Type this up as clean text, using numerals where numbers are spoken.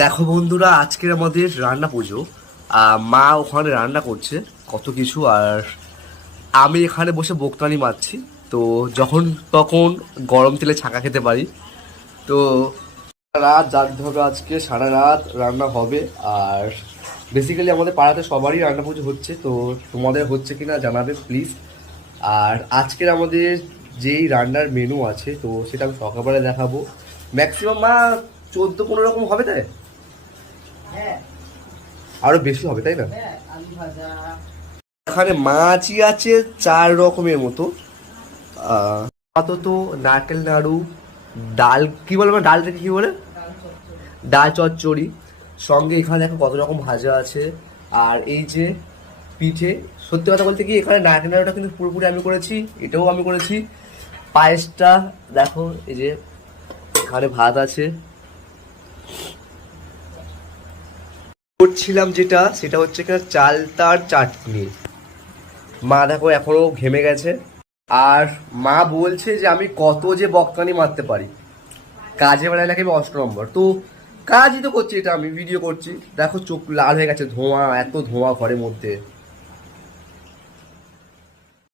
দেখো বন্ধুরা, আজকের আমাদের রান্না পুজো। মা ওখানে রান্না করছে কত কিছু, আর আমি এখানে বসে বকটানি মারছি। তো যখন তখন গরম তেলে ছাঁকা খেতে পারি। তো রাত জাগতে হবে, আজকে সারা রাত রান্না হবে। আর বেসিক্যালি আমাদের পাড়াতে সবারই রান্না পুজো হচ্ছে, তো তোমাদের হচ্ছে কিনা জানাবে প্লিজ। আর আজকের আমাদের যেই রান্নার মেনু আছে, তো সেটা আমি সকালবেলা দেখাবো। ম্যাক্সিমাম মা 14-15 রকম হবে, তাই হ্যাঁ, আরো বেশি হবে, তাই না? হ্যাঁ, আলু ভাজা। এখানে মাছই আছে 4 রকমের মতো। আপাতত নারকেল নাড়ু, ডাল কি বলে, আমার ডালটাকে কি বলে, ডাল চচ্চড়ি। ডাল চচ্চড়ি। সঙ্গে এখানে দেখো কত রকম ভাজা আছে। আর এই যে পিঠে, সত্যি কথা বলতে কি এখানে নারকেল নাড়ুটা কিন্তু পুরোপুরি আমি করেছি, এটাও আমি করেছি। পায়েসটা দেখো, এই যে এখানে ভাত আছে। করছিলাম যেটা, সেটা হচ্ছে কিনা চালতার চাটনি। মা দেখো এখনো ঘেমে গেছে। আর মা বলছে যে আমি কত যে বকখানি মারতে পারি, কাজে বেলায় নাকি আমি 8 নম্বর। তো কাজই তো করছি, এটা আমি ভিডিও করছি। দেখো চোখ লাল হয়ে গেছে, ধোঁয়া, এত ধোঁয়া ঘরের মধ্যে।